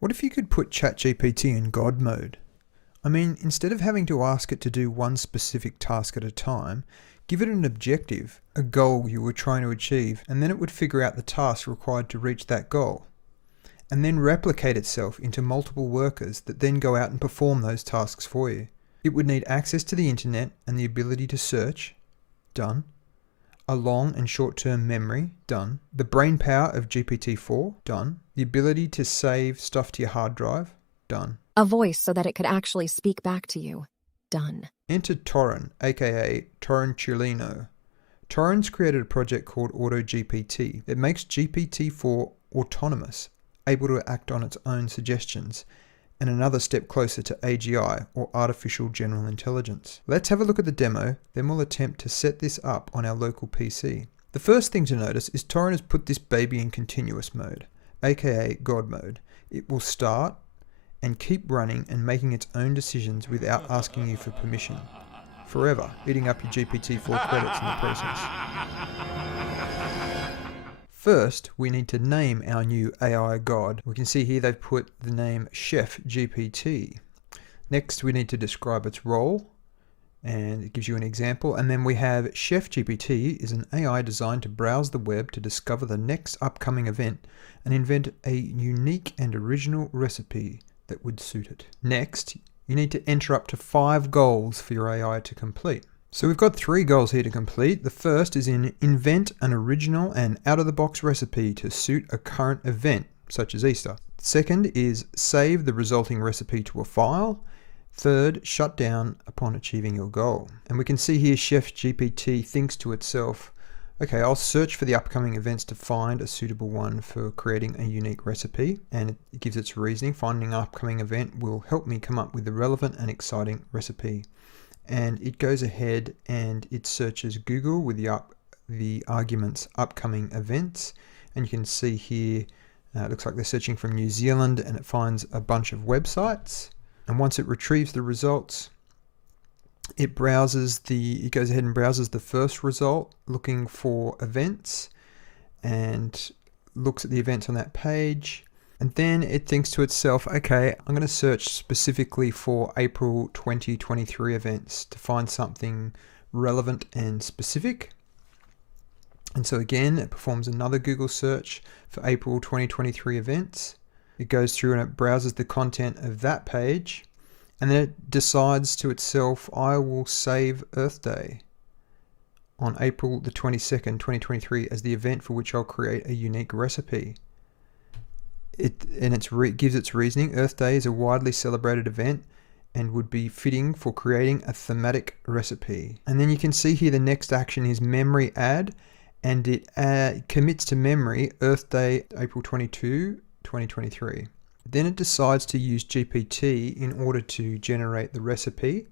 What if you could put ChatGPT in God mode? I mean, instead of having to ask it to do one specific task at a time, give it an objective, a goal you were trying to achieve, and then it would figure out the tasks required to reach that goal, and then replicate itself into multiple workers that then go out and perform those tasks for you. It would need access to the internet and the ability to search. Done. A long and short-term memory. Done. The brain power of GPT-4. Done. The ability to save stuff to your hard drive. Done. A voice so that it could actually speak back to you. Done. Enter Torren, aka Torrentulino. Torren's created a project called AutoGPT that makes GPT-4 autonomous, able to act on its own suggestions, and another step closer to AGI, or Artificial General Intelligence. Let's have a look at the demo, then we'll attempt to set this up on our local PC. The first thing to notice is Torren has put this baby in continuous mode, aka God mode. It will start and keep running and making its own decisions without asking you for permission, forever eating up your GPT-4 credits in the process. First, we need to name our new AI god. We can see here they've put the name Chef GPT. Next, we need to describe its role, and it gives you an example. And then we have Chef GPT is an AI designed to browse the web to discover the next upcoming event and invent a unique and original recipe that would suit it. Next, you need to enter up to 5 goals for your AI to complete. So we've got 3 goals here to complete. The first is invent an original and out-of-the-box recipe to suit a current event, such as Easter. Second is save the resulting recipe to a file. Third, shut down upon achieving your goal. And we can see here Chef GPT thinks to itself, okay, I'll search for the upcoming events to find a suitable one for creating a unique recipe. And it gives its reasoning. Finding an upcoming event will help me come up with a relevant and exciting recipe. And it goes ahead and it searches Google with the arguments upcoming events. And you can see here, it looks like they're searching from New Zealand, and it finds a bunch of websites. And once it retrieves the results, it goes ahead and browses the first result looking for events and looks at the events on that page. And then it thinks to itself, okay, I'm going to search specifically for April 2023 events to find something relevant and specific. And so again, it performs another Google search for April 2023 events. It goes through and it browses the content of that page. And then it decides to itself, I will save Earth Day on April the 22nd, 2023 as the event for which I'll create a unique recipe. It gives its reasoning. Earth Day is a widely celebrated event and would be fitting for creating a thematic recipe. And then you can see here the next action is memory add, and it commits to memory Earth Day, April 22, 2023. Then it decides to use GPT in order to generate the recipe.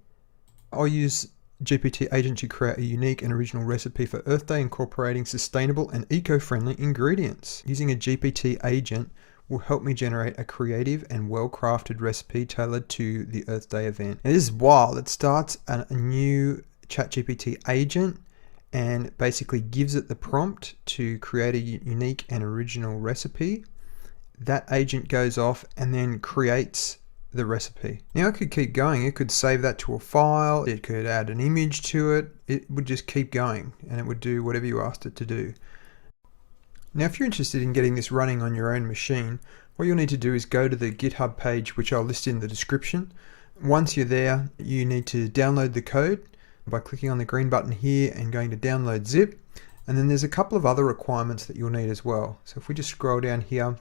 I'll use GPT agent to create a unique and original recipe for Earth Day incorporating sustainable and eco-friendly ingredients. Using a GPT agent will help me generate a creative and well-crafted recipe tailored to the Earth Day event. Now, this is wild. It starts a new ChatGPT agent and basically gives it the prompt to create a unique and original recipe. That agent goes off and then creates the recipe. Now it could keep going. It could save that to a file. It could add an image to it. It would just keep going and it would do whatever you asked it to do. Now, if you're interested in getting this running on your own machine, what you'll need to do is go to the Github page, which I'll list in the description. Once you're there, you need to download the code by clicking on the green button here and going to download zip. And then there's a couple of other requirements that you'll need as well. So if we just scroll down here,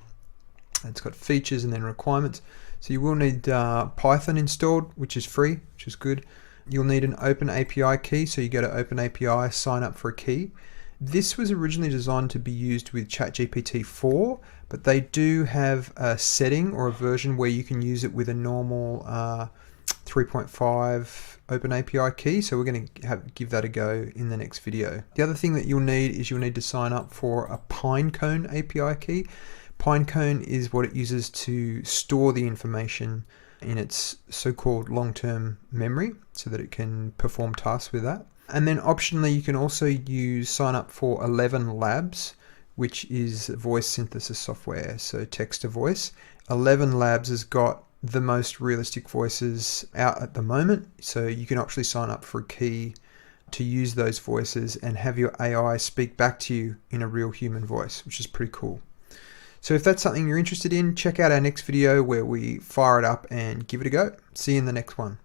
it's got features and then requirements. So you will need Python installed, which is free, which is good. You'll need an OpenAI key. So you go to OpenAI, sign up for a key. This was originally designed to be used with ChatGPT 4, but they do have a setting or a version where you can use it with a normal 3.5 OpenAI key. So we're going to give that a go in the next video. The other thing that you'll need to sign up for a Pinecone API key. Pinecone is what it uses to store the information in its so-called long-term memory so that it can perform tasks with that. And then optionally, you can also sign up for 11 Labs, which is voice synthesis software, so text to voice. 11 Labs has got the most realistic voices out at the moment. So you can actually sign up for a key to use those voices and have your AI speak back to you in a real human voice, which is pretty cool. So if that's something you're interested in, check out our next video where we fire it up and give it a go. See you in the next one.